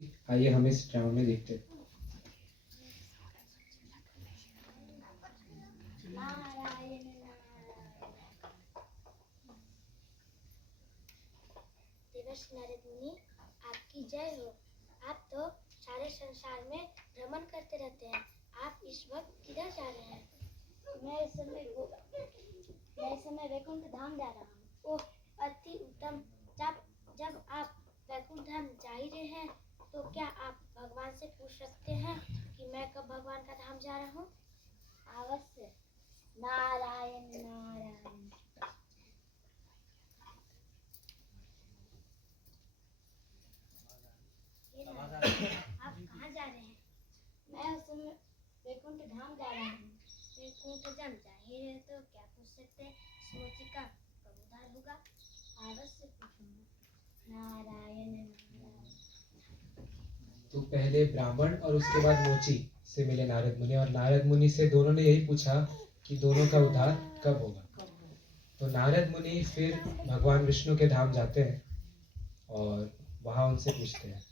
आइए हम इस ड्रामा में देखते हैं। देवर्षि नारद मुनि, आपकी जय हो। आप तो सारे संसार में भ्रमण करते रहते हैं। आप इस वक्त किधर जा रहे हैं? मैं इस समय वैकुंठ धाम जा रहा हूँ। ओह, अति उत्तम। जब आप वैकुंठ धाम जा ही रहे हैं, तो क्या आप भगवान से पूछ सकते हैं कि मैं कब भगवान का धाम जा रहा हूँ? अवश्य। नारायण नारायण। आप कहाँ जा रहे हैं? मैं उस समय वैकुंठ धाम जा रहा हूँ। वैकुंठ धाम जा ही रहे तो क्या पूछ सकते हैं? मोची का कब उद्धार होगा? अवश्य पूछूंगा। नारायण नारायण। तो पहले ब्राह्मण और उसके बाद मोची से मिले नारद मुनि, और नारद मुनि से दोनों ने यही पूछा कि दोनों का उद्धार कब होगा। तो नारद मुनि फिर भगवान विष्णु के धाम जाते हैं और वहां उनसे पूछते हैं।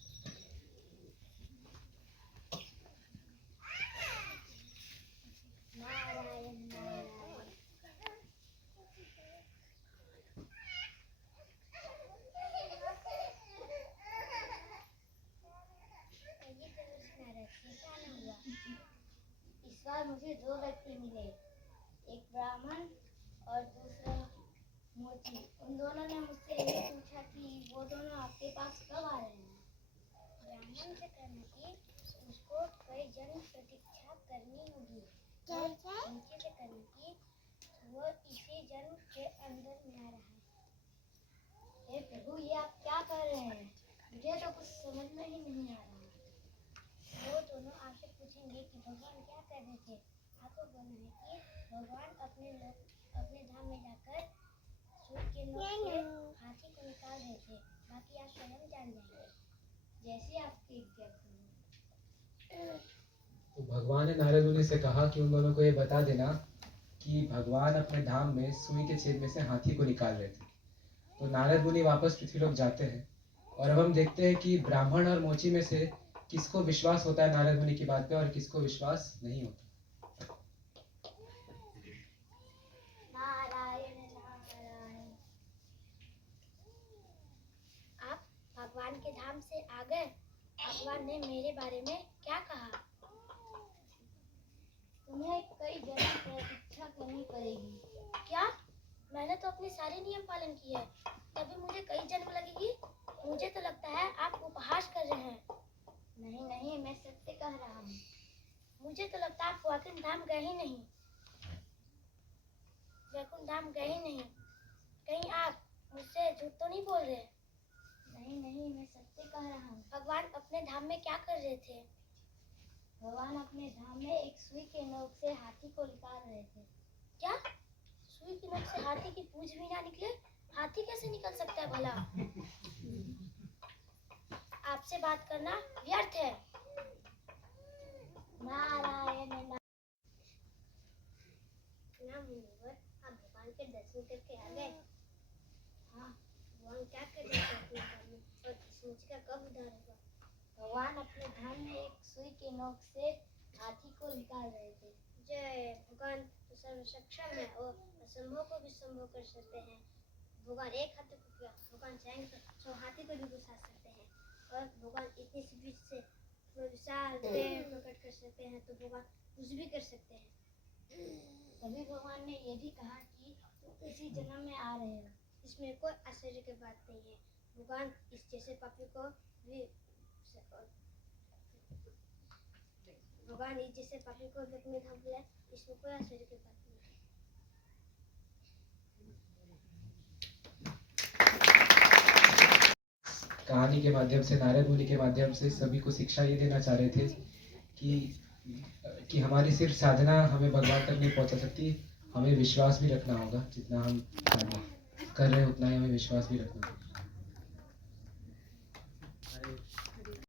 इस बार मुझे दो व्यक्ति मिले, एक ब्राह्मण और दूसरा मोची। उन दोनों ने मुझसे ये पूछा कि वो दोनों आपके पास कब आ रहे हैं। ब्राह्मण से कहना कि उसको कई जन्म प्रतीक्षा करनी होगी। मोची से कहना कि वो इसी जन्म के अंदर में आ रहा है। हे प्रभु, ये आप क्या कर रहे हैं? मुझे तो कुछ समझ में ही नहीं आ रहा। वो दोनों आपसे पूछेंगे कि भगवान क्या कर रहे थे। आपको बोलना है कि भगवान अपने धाम में जाकर सूर्य के नोक से हाथी को निकाल रहे थे। बाकी आप स्वयं जान जाएंगे, जैसे आपकी इच्छा हो। तो भगवान ने नारद मुनि से कहा कि उन दोनों को ये बता देना कि भगवान अपने धाम में सुई के छेद में से हाथी को निकाल रहे थे। तो नारद मुनि वापस पृथ्वीलोक जाते हैं, और अब हम देखते हैं कि ब्राह्मण और मोची में से किसको विश्वास होता है नारद मुनि की बात पे और किसको विश्वास नहीं होता। नारायण नारायण। आप भगवान के धाम से आ गए। भगवान ने मेरे बारे में क्या कहा? तुम्हें कई जन्म प्रतीक्षा करनी पड़ेगी। क्या? मैंने तो अपने सारे नियम पालन किए हैं, तभी मुझे कई जन्म लगेगी। मुझे तो लगता है आप उपहास कर रहे हैं। नहीं नहीं, मैं सत्य कह रहा हूँ। मुझे तो लगता है आप वैकुंठ धाम गए ही नहीं। वैकुंठ धाम गए ही नहीं। कहीं आप मुझसे झूठ तो नहीं बोल रहे? नहीं नहीं, मैं सत्य कह रहा हूँ। भगवान अपने धाम में क्या कर रहे थे? भगवान अपने धाम में एक सुई के नोक से हाथी को निकाल रहे थे। क्या? सुई के नोक से हाथी की पूंछ भी ना निकले? हाथी कैसे निकल सकता है भला? आपसे बात करना व्यर्थ है। नारायण नारायण। आप भगवान के दर्शन करके आ गए? हाँ। भगवान क्या कर रहे थे अपने धाम में, और इस मुझ का कब उद्धार होगा? भगवान अपने धाम में एक सुई के नोक से हाथी को निकाल रहे थे। जय भगवान तो सर्व सक्षम है और असंभव को भी संभव कर सकते हैं। भगवान एक हाथी को क्या, भगवान चाहेंगे तो 100 हाथी को भी घुसा सकते हैं। और भगवान इतनी सी बीच से विशाल पेड़ प्रकट कर सकते हैं, तो भगवान कुछ भी कर सकते हैं। तभी भगवान ने ये भी कहा कि तुम इसी जन्म में आ रहे हो। इसमें कोई आश्चर्य की बात नहीं है। भगवान इस जैसे पापी को भी अपने धाम बुलाए, इसमें कोई आश्चर्य की बात नहीं है। कहानी के माध्यम से, नारद मुनि के माध्यम से सभी को शिक्षा ये देना चाह रहे थे कि हमारी सिर्फ साधना हमें भगवान तक नहीं पहुंचा सकती, हमें विश्वास भी रखना होगा। जितना हम कर रहे हैं उतना ही हमें विश्वास भी रखना होगा।